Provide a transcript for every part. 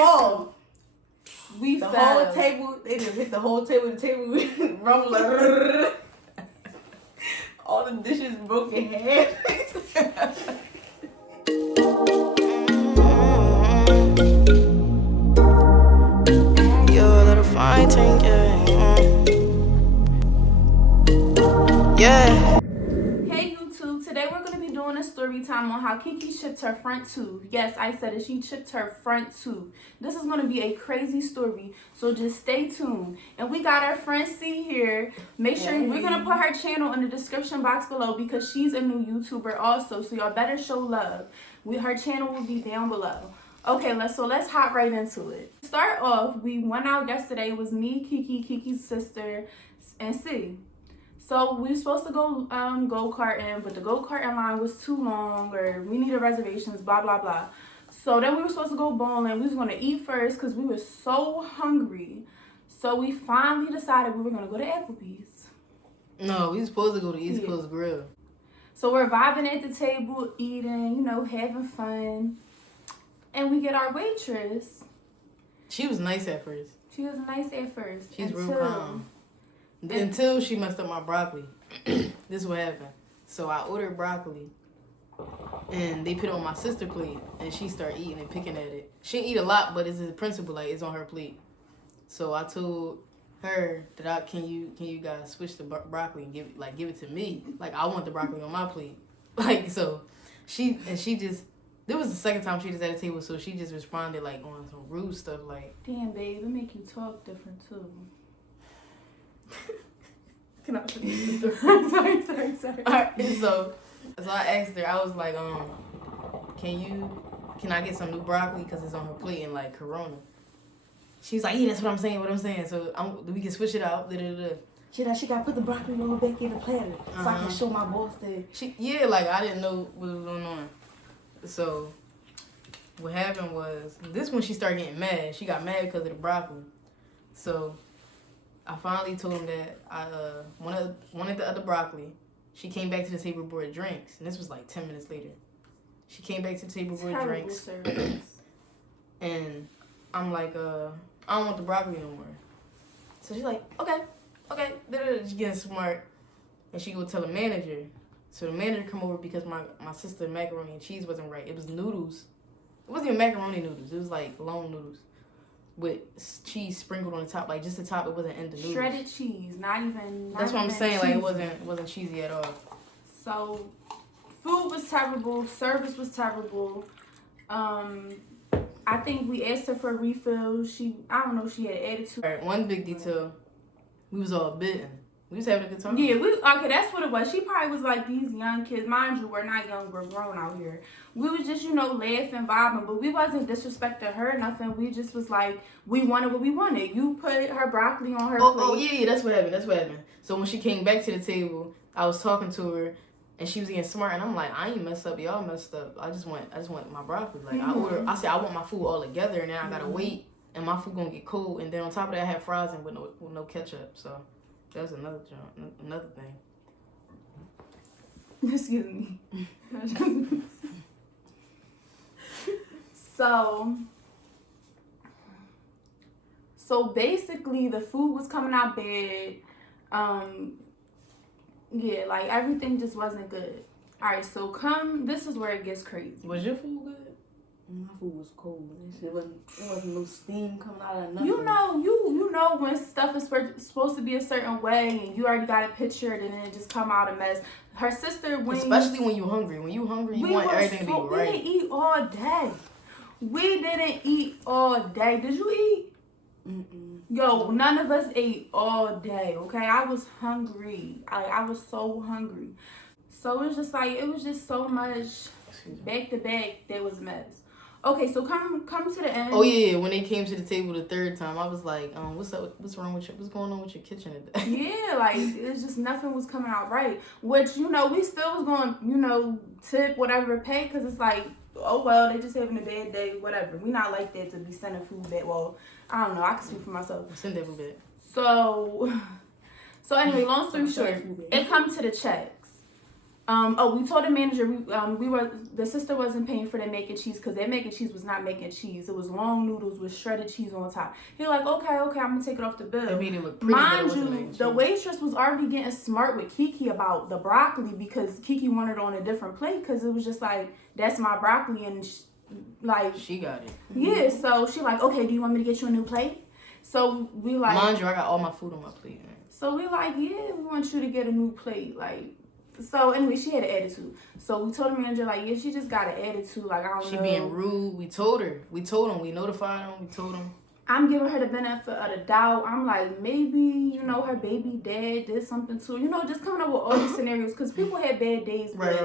fall. We the fell. whole table. They just hit the whole table. The table rumbled like. All the dishes broke in half. You're a little fighting, yeah. Hey YouTube, today we're going to be doing a story time on how Kiki chipped her front tooth. Yes, I said it, she chipped her front tooth. This is going to be a crazy story, so just stay tuned. And we got our friend C here. Make sure we're going to put her channel in the description box below because she's a new YouTuber also, so y'all better show love. Her channel will be down below. Okay, let's hop right into it. To start off, we went out yesterday. It was me, Kiki, Kiki's sister, and C. So we were supposed to go go-karting, but the go-karting line was too long, or we needed reservations, blah, blah, blah. So then we were supposed to go bowling. We was going to eat first because we were so hungry. So we finally decided we were going to go to Applebee's. No, we were supposed to go to East Coast Grill. So we're vibing at the table, eating, you know, having fun. And we get our waitress. She was nice at first. She was nice at first. She's real calm. Until she messed up my broccoli. This is what happened. So I ordered broccoli. And they put it on my sister's plate. And she started eating and picking at it. She didn't eat a lot, but it's the principle, like, it's on her plate. So I told her that can you guys switch the broccoli and give it to me. Like, I want the broccoli on my plate. Like, so she just, this was the second time she was at the table, so she just responded, like, on some rude stuff, like, damn, babe, it make you talk different, too. Can I finish the story? sorry. All right, so I asked her, I was like, can I get some new broccoli because it's on her plate and, like, Corona? She's like, yeah, that's what I'm saying. So we can switch it out. She got to put the broccoli on back in the platter so I can show my boss that. Like, I didn't know what was going on. So what happened was, this when she started getting mad. She got mad because of the broccoli. So I finally told him that I wanted the other broccoli. She came back to the table and brought drinks. And this was like 10 minutes later. She came back to the table and brought drinks. And I'm like, I don't want the broccoli no more. So she's like, okay. She getting smart. And she go tell the manager. So the manager come over because my sister macaroni and cheese wasn't right. It was noodles. It wasn't even macaroni noodles. It was like long noodles with cheese sprinkled on the top, like just the top. It wasn't in the noodles. Shredded cheese, not even. That's what I'm saying. Like it wasn't cheesy at all. So food was terrible. Service was terrible. I think we asked her for a refill. I don't know. She had attitude. All right, one big detail. We was all bitten. We was having a good time. Yeah, okay, that's what it was. She probably was like these young kids. Mind you, we're not young, we're grown out here. We was just, laughing, vibing, but we wasn't disrespecting her or nothing. We just was like, we wanted what we wanted. You put her broccoli on her plate. Oh, yeah, that's what happened. So when she came back to the table, I was talking to her, and she was getting smart, and I'm like, I ain't messed up, y'all messed up. I just want my broccoli. Like, I said, I want my food all together, and then I gotta wait, and my food gonna get cold, and then on top of that, I have fries and with no ketchup, so. That's another thing. Excuse me. So basically the food was coming out bad. Yeah, like everything just wasn't good. Alright, so this is where it gets crazy. Was your food good? My food was cold. It wasn't no steam coming out of nothing. You know when stuff is supposed to be a certain way and you already got it pictured and then it just come out a mess. Her sister wings. Especially when you're hungry. When you hungry, you want everything to be right. We didn't eat all day. We didn't eat all day. Did you eat? Mm-mm. Yo, none of us ate all day, okay? I was hungry. I was so hungry. So it was just so much back to back that was a mess. Okay, so come to the end. Oh yeah, when they came to the table the third time, I was like, what's up? What's wrong with you? What's going on with your kitchen today? Yeah, like it's just nothing was coming out right. Which we still was going, tip whatever pay because it's like, oh well, they just having a bad day, whatever. We not like that to be sending food back. Well, I don't know. I can speak for myself. Send that food back. So anyway, long story short, it comes to the checks. We told the manager the sister wasn't paying for that mac and cheese because that mac and cheese was not mac and cheese. It was long noodles with shredded cheese on top. He was like, okay, I'm gonna take it off the bill. It made it look pretty. Mind you, the waitress was already getting smart with Kiki about the broccoli because Kiki wanted it on a different plate because it was just like, that's my broccoli and she got it. Yeah, so she like, okay, do you want me to get you a new plate? So we like, mind you, I got all my food on my plate. Man. So we like, yeah, we want you to get a new plate, like. So anyway, she had an attitude. So we told the manager like, yeah, she just got an attitude. Like, I don't know. She being rude. We told her. We told him. We notified him. We told him. I'm giving her the benefit of the doubt. I'm like, maybe, her baby dad did something to her. Just coming up with all these scenarios because people had bad days. Right.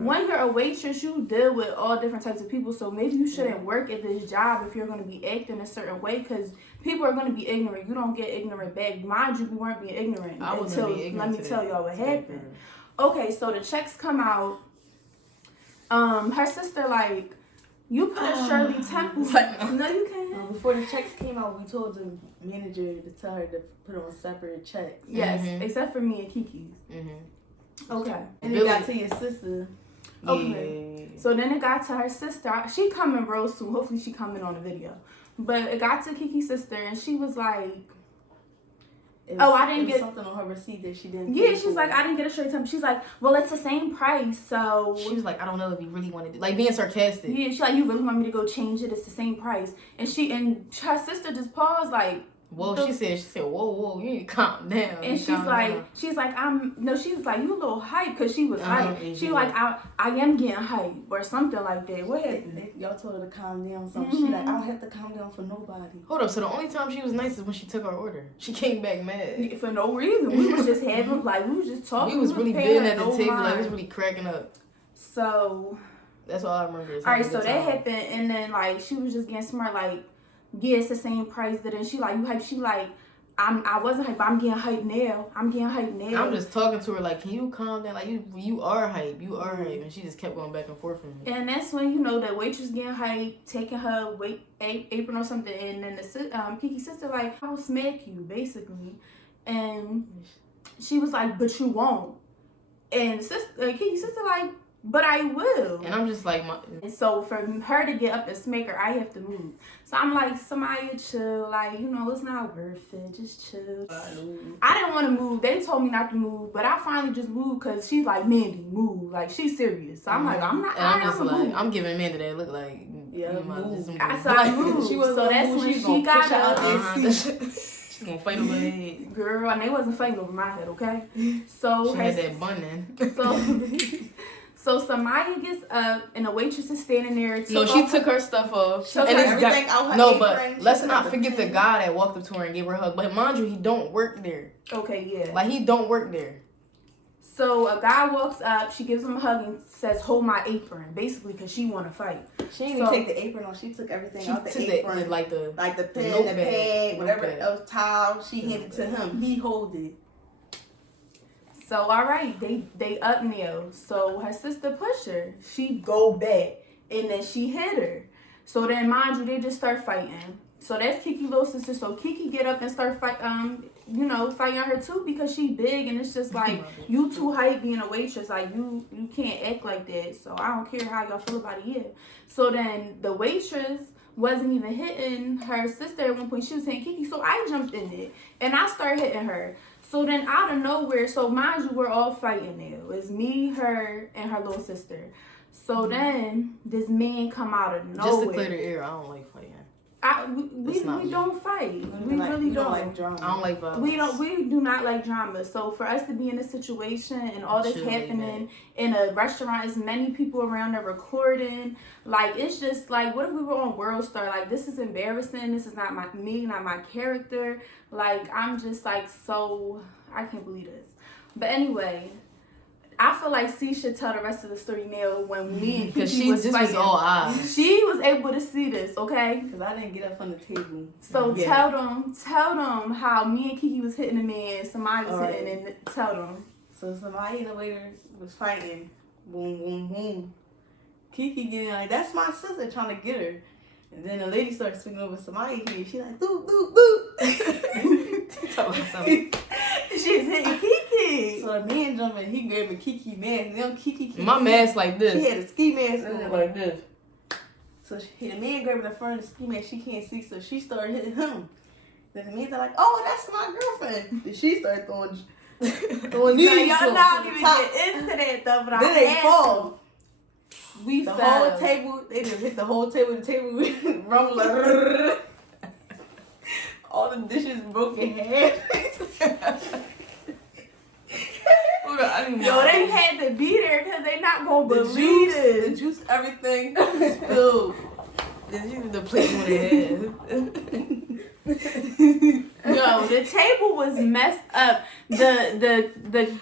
When you're a waitress, you deal with all different types of people. So maybe you shouldn't work at this job if you're going to be acting a certain way because people are going to be ignorant. You don't get ignorant back. Mind you, we weren't being ignorant until, let me tell y'all what happened. Okay, so the checks come out. Her sister like, you put Shirley Temple. No, you can't. Before the checks came out, we told the manager to tell her to put on separate checks. Yes, except for me and Kiki's. Okay. And it got to your sister. Okay. So then it got to her sister. She coming real soon. Hopefully she coming on the video. But it got to Kiki's sister and she was like, I didn't get something on her receipt that she didn't. Yeah, she's like, I didn't get a straight time. She's like, well, it's the same price, so. She was like, I don't know if you really wanted to, like being sarcastic. Yeah, she's like, you really want me to go change it? It's the same price. And her sister just paused like. Well, she said, whoa, you need to calm down. And she's like, you a little hype because she was hype. She like, I am getting hype or something like that. What happened? Y'all told her to calm down. So she like, I don't have to calm down for nobody. Hold up. So the only time she was nice is when she took our order. She came back mad for no reason. We was just having we was just talking. We was really bidding at the table. Like, it was really cracking up. So that's all I remember. All right, so that happened, and then like she was just getting smart, like. Yeah, it's the same price that she like you hype. She like, I wasn't hype, but I'm getting hype now. I'm just talking to her like, can you calm down? Like you are hype, and she just kept going back and forth from me. And that's when the waitress getting hype, taking her apron or something, and then the Kiki's sister like, I will smack you basically, and she was like, but you won't. And Kiki's sister like, but I will. And I'm just like, and so for her to get up and smack her, I have to move. So I'm like, Samaya, chill. Like, it's not worth it. Just chill. I didn't want to move. They told me not to move, but I finally just moved because she's like, Mandy, move. Like, she's serious. So I'm like, I'm giving Amanda that look like, move. So I moved. So that's when she got up. She's gonna fight over her head. Girl, and they wasn't fighting over my head, okay? So she had that bun then. So Samaya gets up and the waitress is standing there. She took her stuff off. Took everything out her apron. But let's not forget the guy that walked up to her and gave her a hug. But mind you, he don't work there. Okay, yeah. Like, he don't work there. So a guy walks up, she gives him a hug and says, hold my apron, basically because she want to fight. She didn't even take the apron on. She took everything out the apron. Like the pen, the pad, whatever else, towel. She handed to him. He hold it. So, all right, they up now. So, her sister pushed her. She go back, and then she hit her. So, then, mind you, they just start fighting. So, that's Kiki's little sister. So, Kiki get up and start fighting her, too, because she big, and it's just like, you too hype being a waitress. Like, you can't act like that. So, I don't care how y'all feel about it yet. So, then, the waitress wasn't even hitting her sister at one point. She was hitting Kiki. So, I jumped in it, and I started hitting her. So then out of nowhere, so mind you, we're all fighting now. It's me, her, and her little sister. So then this man come out of nowhere. Just to clear the air, I don't like fighting. We don't fight. We really don't like drama. I don't like violence. We do not like drama. So for us to be in this situation and all this happening in a restaurant, as many people around there recording, like it's just like, what if we were on World Star? Like, this is embarrassing. This is not me, not my character. Like, I'm just like, so I can't believe this. But anyway, I feel like C should tell the rest of the story now when me and Kiki was fighting. Was all eyes. She was able to see this, okay? Because I didn't get up from the table. So tell them how me and Kiki was hitting the man, Samaya was hitting, and tell them. So Samaya and the waiter was fighting. Boom, boom, boom. Kiki getting like, that's my sister, trying to get her. And then the lady starts swinging over Samaya here. She like, boop, boop, boop. She's hitting Kiki. did. So the man jumped in, he grabbed a Kiki mask. Then Kiki can't My see. mask like this. She had a ski mask on. like this. So the man grabbed the front of the ski mask. She can't see, so she started hitting him. Then the man's like, "Oh, that's my girlfriend." Then she started throwing knees. Y'all not even get into that though, but Then they fall. We The fell. whole table, they just hit the whole table. The table rumbled like. All the dishes broke in half. Yo, they had to be there because they not gonna The believe juice, it. the juice, everything spilled. The plate on the Yo, the table was messed up. The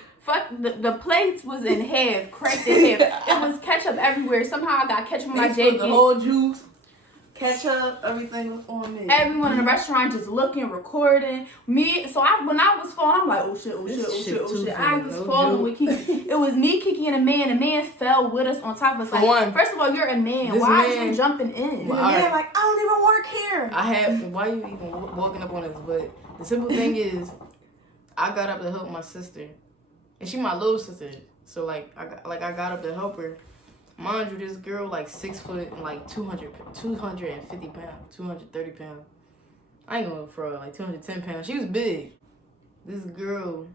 plates was in half, cracked in half. It was ketchup everywhere. Somehow I got ketchup on my jacket. The whole juice, ketchup, everything was on me. Everyone in the restaurant just looking, recording me. So when I was falling, I'm like, oh shit. I was falling with Kiki. It was me, Kiki, and a man. The man fell with us on top of us. Like, first of all, you're a man. Why are you jumping in? The man like, I don't even work here. Why you even walking up on us? But the simple thing is, I got up to help my sister, and she my little sister. So I got up to help her. Mind you, this girl like 6 foot and like 250 pounds, 230 pounds. I ain't gonna throw like 210 pounds. She was big. This girl,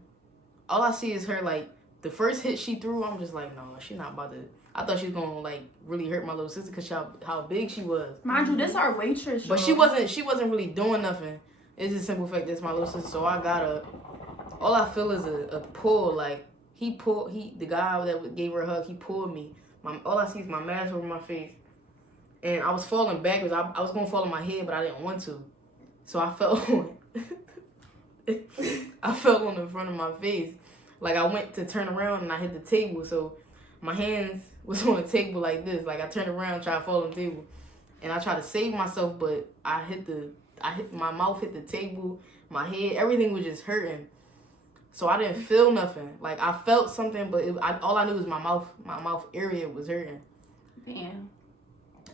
all I see is her like the first hit she threw. I'm just like, no, she not about to. I thought she was gonna like really hurt my little sister because how big she was. Mind you, this our waitress. But she wasn't really doing nothing. It's just simple fact that's my little sister. So I got up. All I feel is a pull. Like the guy that gave her a hug, he pulled me. All I see is my mask over my face. And I was falling backwards. I was going to fall on my head, but I didn't want to. So I fell on I fell on the front of my face. Like I went to turn around and I hit the table. So my hands was on the table like this. Like I turned around, tried to fall on the table. And I tried to save myself, but my mouth hit the table, my head, everything was just hurting. So I didn't feel nothing. Like I felt something, but all I knew was my mouth area was hurting. Damn.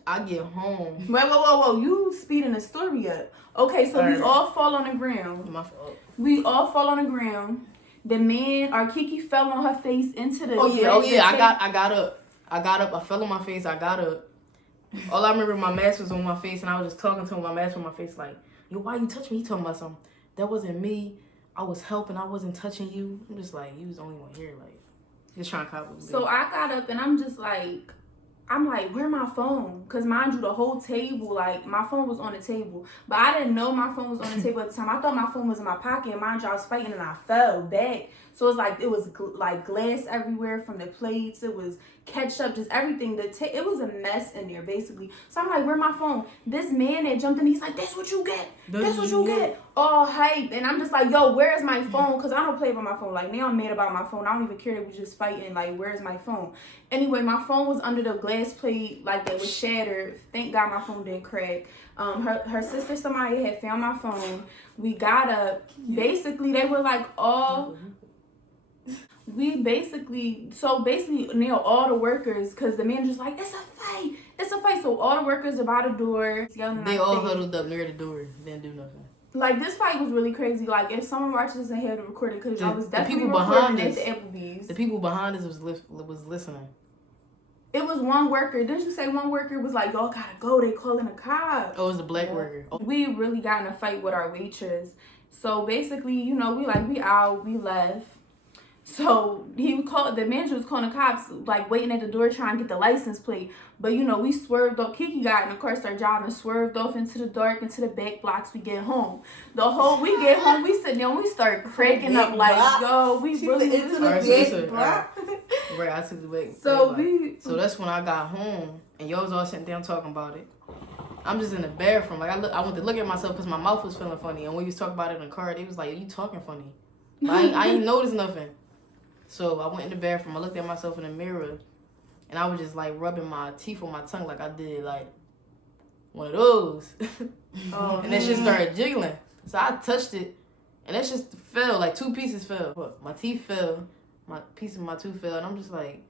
I get home. Whoa. You speeding the story up. Okay, so we all fall on the ground. My fault. We all fall on the ground. The man, our Kiki fell on her face into the. Oh yeah. I got up. I fell on my face. I got up. All I remember, my mask was on my face, and I was just talking to him. My mask on my face, like, yo, why you touch me? He talking about something. That wasn't me. I was helping. I wasn't touching you. I'm just like, you was the only one here, like, just trying to cop with me. So I got up and I'm like, where my phone? Because mind you, the whole table, like, my phone was on the table. But I didn't know my phone was on the table at the time. I thought my phone was in my pocket. And mind you, I was fighting and I fell back. So it's like, it was like glass everywhere from the plates. It was ketchup, just everything. It was a mess in there, basically. So I'm like, where my phone? This man that jumped in, he's like, that's what you get. That's what you get. All hype. And I'm just like, yo, where is my phone? Because I don't play with my phone. Like, now I'm mad about my phone. I don't even care that we just fighting. Like, where's my phone? Anyway, my phone was under the glass plate, like, that was shattered. Thank God my phone didn't crack. Her sister, somebody had found my phone. We got up. Basically, they were like, now all the workers, because the manager's like, it's a fight. So all the workers are by the door. They all huddled up near the door. Didn't do nothing. Like, this fight was really crazy. Like, if someone watches this and had to record it, because I was definitely people behind recording us, at the Applebee's. The people behind us was listening. It was one worker. Didn't you say one worker was like, y'all gotta go, they calling the cops? Oh, it was the black worker. Oh. We really got in a fight with our waitress. So basically, we out, we left. So the manager was calling the cops, like, waiting at the door trying to get the license plate. But, we swerved off. Kiki got in the car, started driving, swerved off into the dark, into the back blocks. We get home. We get home, we sit down, we start cracking up like, yo, we really into the big block. Right, I took the back. So that's when I got home, and y'all was all sitting down talking about it. I'm just in the bathroom. Like, I went to look at myself because my mouth was feeling funny. And when you was talking about it in the car, they was like, you talking funny. I ain't noticed nothing. So I went in the bathroom. I looked at myself in the mirror. And I was just, like, rubbing my teeth on my tongue like I did, like, one of those. And that shit started jiggling. So I touched it. And that just fell. Like, 2 pieces fell. My teeth fell. My piece of my tooth fell. And I'm just, like,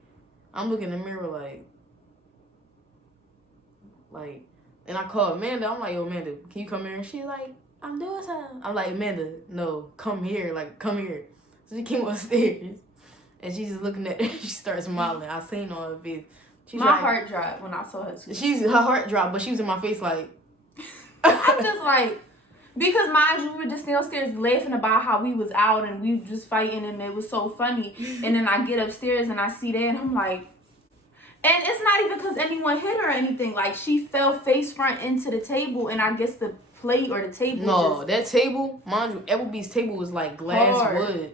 I'm looking in the mirror, like, and I called Amanda. I'm like, yo, Amanda, can you come here? And she's like, I'm doing something. I'm like, Amanda, no, come here. Like, come here. So she came upstairs, and she's just looking at her. She starts smiling. I seen on her face. My heart dropped when I saw her tooth. Her heart dropped, but she was in my face like. I'm just like, because mind you, we were just downstairs laughing about how we was out and we were just fighting and it was so funny. And then I get upstairs and I see that and I'm like, and it's not even because anyone hit her or anything. Like, she fell face front into the table and I guess the plate or the table. No, that table, mind you, Applebee's table was like glass hard. wood.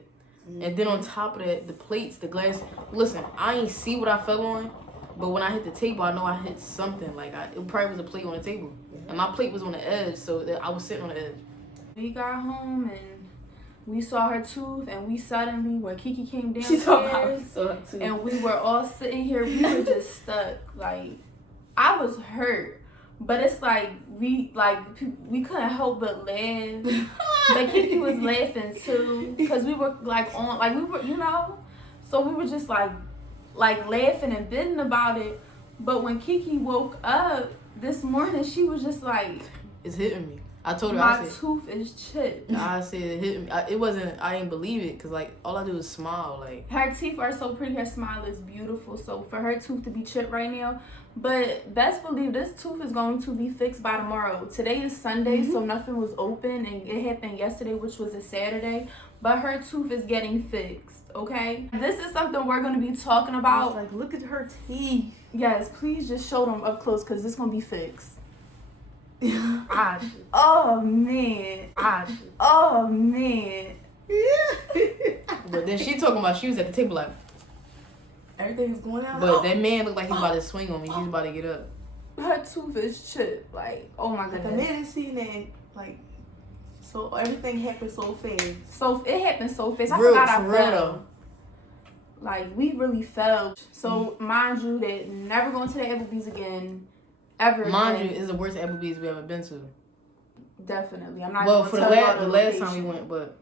And then on top of that, the plates, the glass. Listen, I ain't see what I fell on, but when I hit the table, I know I hit something. Like, it probably was a plate on the table. And my plate was on the edge, so I was sitting on the edge. We got home and we saw her tooth and we suddenly, when Kiki came She saw my downstairs and we were all sitting here, we were just stuck. Like, I was hurt. But it's like, we couldn't help but laugh. But Kiki was laughing too, because we were so we were just like laughing and bidding about it. But when Kiki woke up this morning, she was just like, it's hitting me. I told her, my tooth is chipped. I said it hit me. It wasn't, I didn't believe it, because like all I do is smile. Like, her teeth are so pretty, her smile is beautiful. So for her tooth to be chipped right now, but best believe this tooth is going to be fixed by tomorrow. Today is Sunday, so nothing was open, and it happened yesterday, which was a Saturday. But her tooth is getting fixed, okay? This is something we're going to be talking about. Like, look at her teeth. Yes, please just show them up close, because it's going to be fixed. Oh, man. Oh, man. but then she talking about she was at the table like, Everything's going out. but that man looked like he's about to swing on me. He's about to get up. Her tooth is chipped. Like, oh my The goodness. man seen that, like, so everything happened so fast. So it happened so fast. I Real, forgot I for real fell. though. Like, we really fell. So mind you that never going to the Applebee's again. Ever Mind again. you, it's the worst Applebee's we ever been to. Definitely. I'm not Well, gonna for tell the y'all last time we location. went, but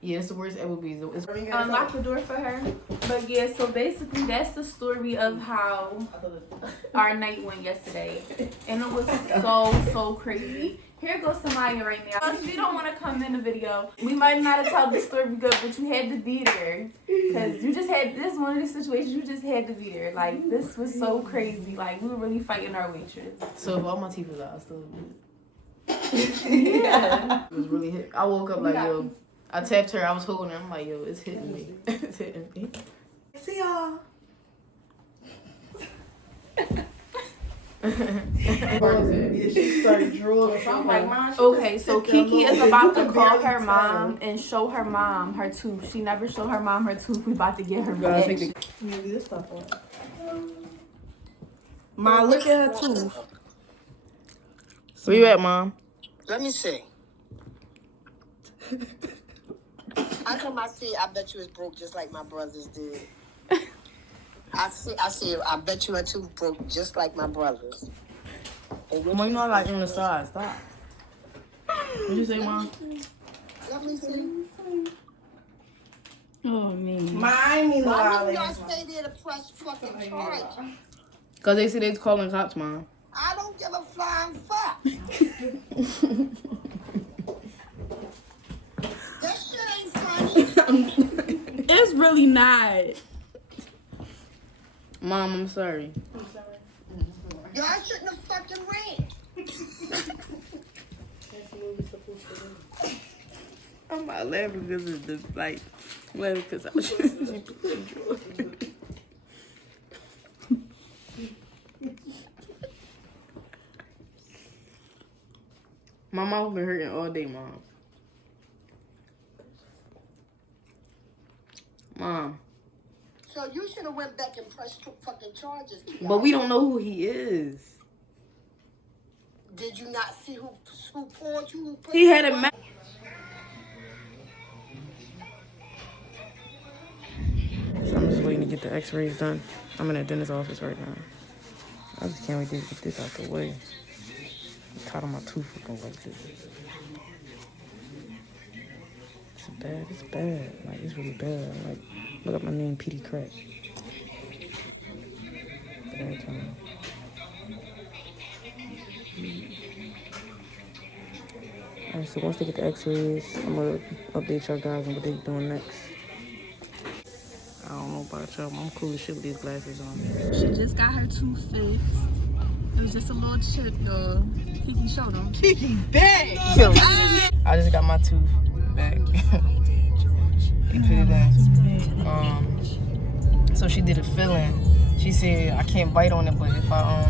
yeah, it's the worst Applebee's. It's Unlock the door for her. But yeah, so basically that's the story of how our night went yesterday. And it was so crazy. Here goes Samaya right now. If you don't want to come in the video, we might not have told the story good, but you had to be there. Because you just had, this one of the situations, you just had to be there. Like, this was so crazy. Like, we were really fighting our waitress. so if all my teeth was out, I still Yeah. it was really hit. I woke up like, yo, I tapped her, I was holding her, I'm like, yo, it's hitting me. It's hitting me. See y'all. Yeah, she started drooling. Okay, so Kiki is about to call her mom and show her mom her tooth. She never showed her mom her tooth. We about to get her back. This stuff on. Ma, look at her tooth. Where you at, Mom? Let me see. How come I see? I bet you it's broke just like my brothers did. I see. I bet you her tooth broke just like my brothers. Well, you know I like on the side. Stop. What'd you say, Mom? Let me see. Oh man. Mine, mean Why didn't y'all stay there to press fucking charge? Because they say they're calling cops, Mom. I don't give a flying fuck. That shit ain't funny. It's really not. Mom, I'm sorry. Y'all shouldn't have fucking ran. I'm not laughing because of the, like, laughing because I was My mouth been hurting all day, Mom. Mom. So you should have went back and pressed fucking charges. But we don't know who he is. Did you not see who poured you? Who put He had you a up? ma- So I'm just waiting to get the x-rays done. I'm in the dentist's office right now. I just can't wait to get this out the way. I'm tired of my tooth looking like this. It's bad. Like, it's really bad. Like, look up my name, Petey Crack. Bad time. Alright, so once they get the x-rays, I'm gonna update y'all guys on what they're doing next. know about y'all. I'm cool as shit with these glasses on. She just got her tooth fixed. It was just a little chip, y'all. Kiki showed them. Kiki back! Yo, I just got my tooth back. They put it in. So she did a filling. She said I can't bite on it, but if I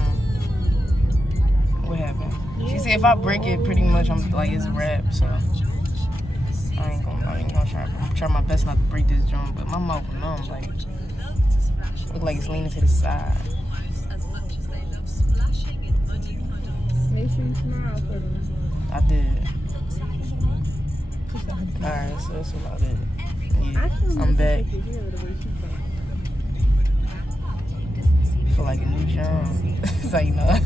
what happened? She said if I break it, pretty much I'm like it's a wrap. So I ain't gonna try my best not to break this joint. But my mouth numb, like look like it's leaning to the side. Make sure you smile for them. I did. Alright, so that's about it. Yeah, I'm back. Feel like a new job. That's how you know.